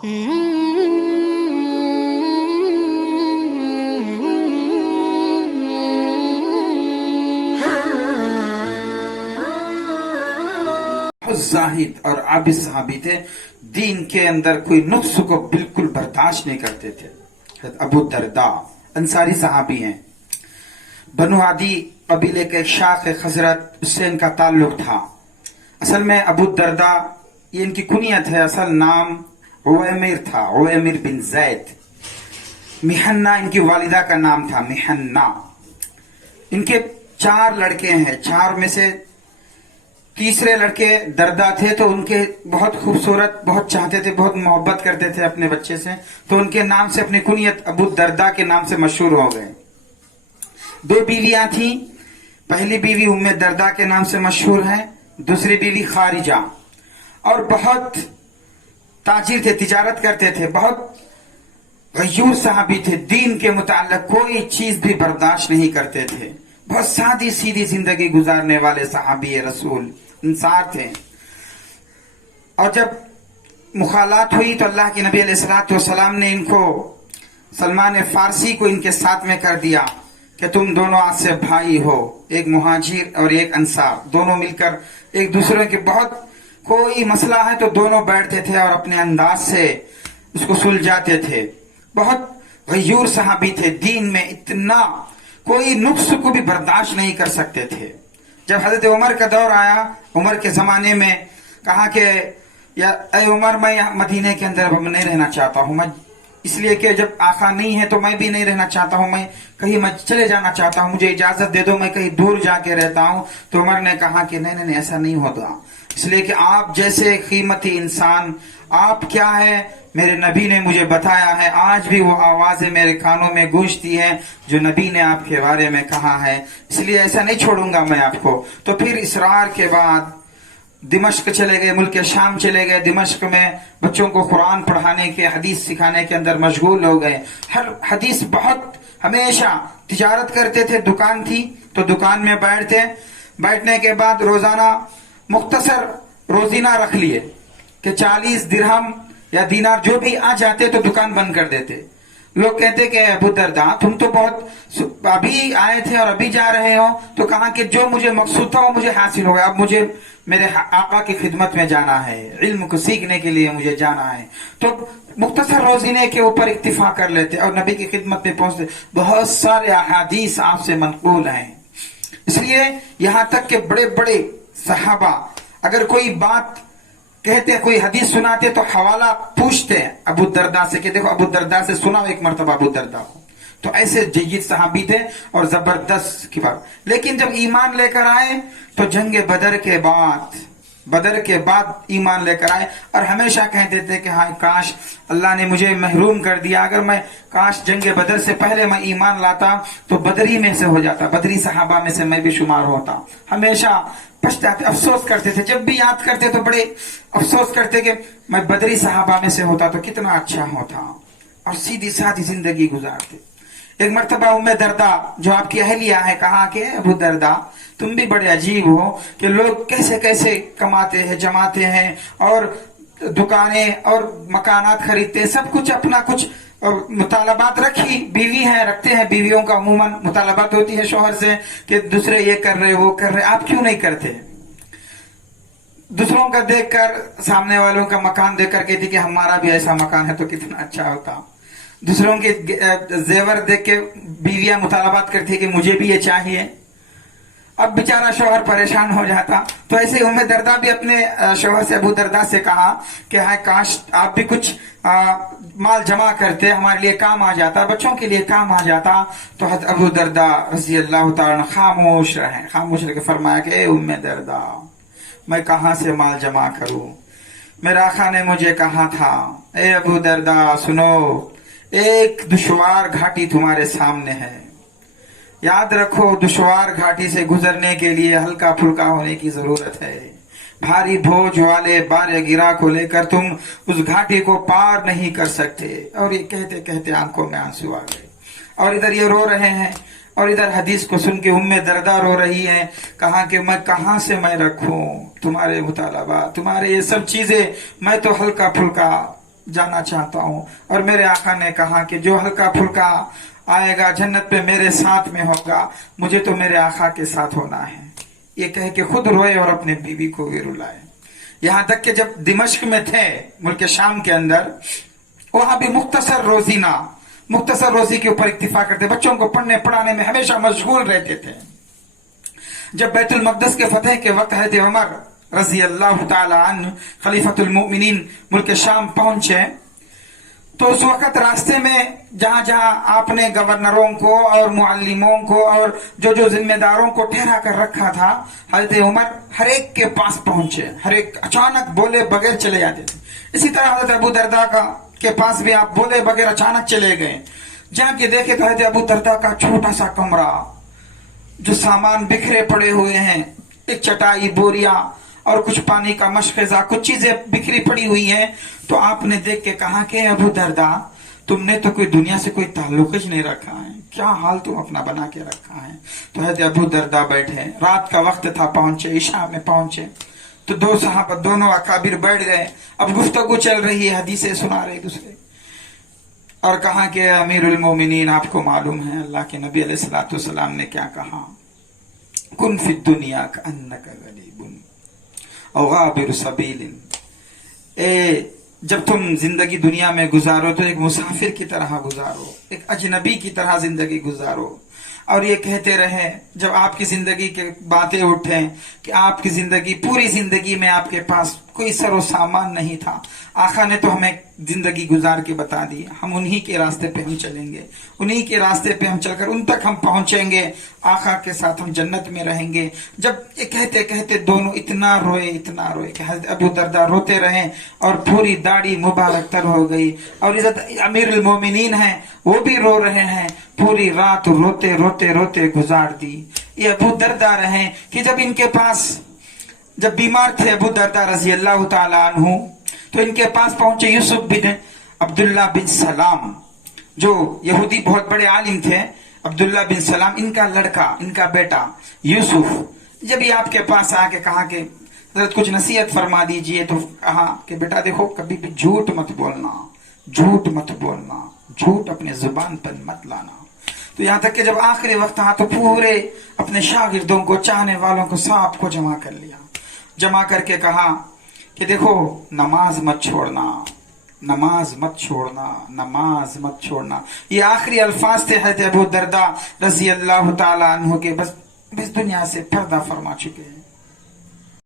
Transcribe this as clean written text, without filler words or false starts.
जाहिद और आबिद सहाबी थे, दीन के अंदर कोई नुक्स को बिल्कुल बर्दाश्त नहीं करते थे। अबू दरदा अंसारी सहाबी हैं, बनु आदी कबीले के शाख हजरत, उससे इनका ताल्लुक था। असल में अबू दरदा ये इनकी कुनियत है, असल नाम उवैमिर था, उवैमिर बिन जैद। मिहन्ना इनकी वालिदा का नाम था, मिहन्ना। इनके 4 लड़के हैं, 4 में से तीसरे लड़के दरदा थे, तो उनके बहुत खूबसूरत, बहुत चाहते थे, बहुत मोहब्बत करते थे अपने बच्चे से, तो उनके नाम से अपनी कुनियत अबू दरदा के नाम से मशहूर हो गए। 2 बीवियां थी, पहली बीवी उम्मे दरदा के नाम से मशहूर है, दूसरी बीवी खारिजा। और बहुत ताजिर थे, तिजारत करते थे, बहुत गयूर सहाबी थे, दीन के मुताल्लिक कोई चीज भी बर्दाश्त नहीं करते थे, बहुत सादी सीधी जिंदगी गुजारने वाले सहाबी रसूल इंसार थे। और जब मुखालात हुई तो अल्लाह के नबी अलैहिस्सलाम ने इनको, सलमान फारसी को इनके साथ में कर दिया कि तुम दोनों आज से भाई हो, एक मुहाजिर और एक अंसार, दोनों मिलकर एक दूसरे के, बहुत कोई मसला है तो दोनों बैठते थे और अपने अंदाज से उसको सुलझाते थे। बहुत गयूर सहाबी थे, दीन में इतना कोई नुक्स को भी बर्दाश्त नहीं कर सकते थे। जब हजरत उमर का दौर आया, उमर के जमाने में कहा कि या ऐ उमर, मैं मदीने के अंदर अब नहीं रहना चाहता हूं, मैं इसलिए कि जब आका नहीं है तो मैं भी नहीं रहना चाहता हूं, मैं कहीं मैं चले जाना चाहता हूं, मुझे इजाजत दे दो, मैं कहीं दूर जाके रहता हूं। तो उमर ने कहा कि नहीं नहीं नहीं, ऐसा नहीं होता, इसलिए कि आप जैसे कीमती इंसान, आप क्या है, मेरे नबी ने मुझे बताया है, आज भी वो आवाजें मेरे कानों में गूंजती है जो नबी ने आपके बारे में कहा है, इसलिए ऐसा नहीं छोड़ूंगा मैं आपको। तो फिर इसरार के बाद दिमश्क चले गए, मुल्क शाम चले गए। दिमश्क में बच्चों को कुरान पढ़ाने के, हदीस सिखाने के अंदर मशगूल हो गए। हर हदीस बहुत, हमेशा तिजारत करते थे, दुकान थी तो दुकान में बैठने के बाद रोजाना मुख्तसर रोजीना रख लिए कि 40 दिरहम या दीनार जो भी आ जाते तो दुकान बंद कर देते। लोग कहते कि अबू दरदा तुम तो बहुत अभी आए थे और अभी जा रहे हो, तो कहा कि जो मुझे मकसूद था वो मुझे हासिल हो गया, अब मुझे मेरे आका की खिदमत में जाना है, इल्म को सीखने के लिए मुझे जाना है। तो मुख्तसर रोजीने के ऊपर इक्तिफा कर लेते और नबी की खिदमत में पहुंचते। बहुत सारे अहादीस आपसे मनकूल हैं, इसलिए यहां तक के बड़े बड़े सहाबा अगर कोई बात कहते हैं, कोई हदीस सुनाते तो हवाला पूछते हैं अबू दरदा से कि देखो अबू दरदा से सुनाओ एक मरतबा अबू दरदा को। तो ऐसे जय्यद सहाबी थे और जबरदस्त की बात। लेकिन जब ईमान लेकर आए तो जंग बदर के बाद ईमान लेकर आए और हमेशा कहते थे कि हाँ काश अल्लाह ने मुझे महरूम कर दिया, अगर मैं काश जंग बदर से पहले मैं ईमान लाता तो बदरी में से हो जाता, बदरी सहाबा में से मैं भी शुमार होता। हमेशा पछताते, अफसोस करते थे, जब भी याद करते तो बड़े अफसोस करते कि मैं बदरी सहाबा में से होता तो कितना अच्छा होता, और सीधी सादी जिंदगी गुजारते। एक मर्तबा उम्मे दरदा जो आपकी अहलिया है, कहा कि अबू दरदा तुम भी बड़े अजीब हो कि लोग कैसे कैसे कमाते हैं, जमाते हैं और दुकानें और मकानात खरीदते हैं, सब कुछ अपना कुछ मुतालबात रखी, बीवी है रखते हैं, बीवियों का अमूमन मुतालबात होती है शोहर से कि दूसरे ये कर रहे वो कर रहे, आप क्यों नहीं करते? दूसरों का देखकर, सामने वालों का मकान देखकर कहती कि हमारा भी ऐसा मकान है तो कितना अच्छा होता। दूसरों के जेवर देख के बीवियां मुतालबात करती है कि मुझे भी ये चाहिए। अब बेचारा शौहर परेशान हो जाता। तो ऐसे उम्मे दरदा भी अपने शौहर से, अबू दरदा से कहा कि हाय काश आप भी कुछ माल जमा करते, हमारे लिए काम आ जाता, बच्चों के लिए काम आ जाता। तो अबू दरदा रज़ी अल्लाह तआला खामोश रहे, खामोश रह के फरमाया कि ए उम्मे दरदा मैं कहां से माल जमा करूं, मेरा आका ने मुझे कहा था ए अबू दरदा सुनो, एक दुश्वार घाटी तुम्हारे सामने है, याद रखो दुश्वार घाटी से गुजरने के लिए हल्का फुल्का होने की जरूरत है। भारी बोझ वाले बारे गिरा को लेकर तुम उस घाटी को पार नहीं कर सकते। और ये कहते कहते आंखों में आंसू आ गए और इधर ये रो रहे हैं और इधर हदीस को सुन के उम्मे दरदा रो रही है। कहा कि मैं कहां से मैं रखूं तुम्हारे मुतालबा, तुम्हारे ये सब चीजें, मैं तो हल्का फुल्का जाना चाहता हूँ। और मेरे आका ने कहा कि जो हल्का फुल्का आएगा जन्नत पे मेरे साथ में होगा, मुझे तो मेरे आका के साथ होना है। ये कह के खुद रोए और अपने बीवी को भी रुलाए। यहाँ तक कि जब दिमश्क में थे, मुल्क शाम के अंदर, वहां भी मुख्तसर रोजी के ऊपर इक्तिफा करते, बच्चों को पढ़ने पढ़ाने में हमेशा मशगूल रहते थे। जब बैतुल मक़दस के फतह के वक्त हज़रत उमर रज़ी अल्लाह तआला अन्हु खलीफतुल मोमिनीन मुल्क शाम पहुंचे, तो उस वक्त रास्ते में जहां जहां आपने गवर्नरों को और मुअल्लिमों को और जो जो जिम्मेदारों को ठहरा कर रखा था, हज़रत उमर हर एक के पास पहुंचे, हर एक अचानक बोले बगैर चले जाते थे। इसी तरह हज़रत अबू दरदा के पास भी आप बोले बगैर अचानक चले गए। जहाँ के देखे तो हज़रत अबू दरदा का छोटा सा कमरा, जो सामान बिखरे पड़े हुए हैं, एक चटाई, बोरिया और कुछ पानी का मशक़ज़ा, कुछ चीजें बिखरी पड़ी हुई हैं। तो आपने देख के कहा कि अबू दरदा, तुमने तो कोई दुनिया से कोई ताल्लुक ही नहीं रखा है, क्या हाल तुम अपना बना के रखा है। तो हज़रत अबू दरदा बैठे, रात का वक्त था, पहुंचे, इशा में पहुंचे, तो दो सहाबा, दोनों अकाबिर बैठ गए। अब गुफ्तगू चल रही है, हदीसें सुना रहे दूसरे, और कहा कि अमीरुल मोमिनीन, आपको मालूम है अल्लाह के नबी अलैहिस्सलातु वस्सलाम ने क्या कहा, कुन फिद दुनिया कअन्नका गरीबुन औ गाबिरु सबीलिन। जब तुम जिंदगी दुनिया में गुजारो तो एक मुसाफिर की तरह गुजारो, एक अजनबी की तरह जिंदगी गुजारो। और ये कहते रहे, जब आपकी जिंदगी के बातें उठे कि आपकी जिंदगी, पूरी जिंदगी में आपके पास कोई सरो सामान नहीं था, आका ने तो हमें जिंदगी गुजार के बता दी, हम उन्हीं के रास्ते पे हम चलेंगे, उन्हीं के रास्ते पे हम चलकर उन तक हम पहुंचेंगे, आका के साथ हम जन्नत में रहेंगे। जब ये कहते कहते दोनों इतना रोए कि हज़रत अबू दरदा रोते रहे और पूरी दाढ़ी मुबारक तर हो गई। और इज़्ज़त अमीरुल मोमिनीन हैं, वो भी रो रहे हैं, पूरी रात रोते रोते रोते गुजार दी। ये अबू दरदा रहे कि जब इनके पास, जब बीमार थे अबू दरदा रज़ी अल्लाह तआला अन्हु, तो इनके पास पहुंचे यूसुफ बिन अब्दुल्ला बिन सलाम, जो यहूदी बहुत बड़े आलिम थे। अब्दुल्ला बिन सलाम इनका लड़का, इनका बेटा यूसुफ। जब ये आपके पास आके कहा कि हज़रत कुछ नसीहत फरमा दीजिए, तो कहा कि बेटा देखो, कभी भी झूठ मत बोलना, झूठ अपने जुबान पर मत लाना। तो यहाँ तक कि जब आखिरी वक्त था तो पूरे अपने शागिर्दों को, चाहने वालों को, सबको जमा कर लिया। जमा करके कहा कि देखो, नमाज मत छोड़ना। ये आखिरी अल्फाज थे हज़रत अबू दरदा रज़ी अल्लाह तआला अन्हु के, बस इस दुनिया से पर्दा फरमा चुके हैं।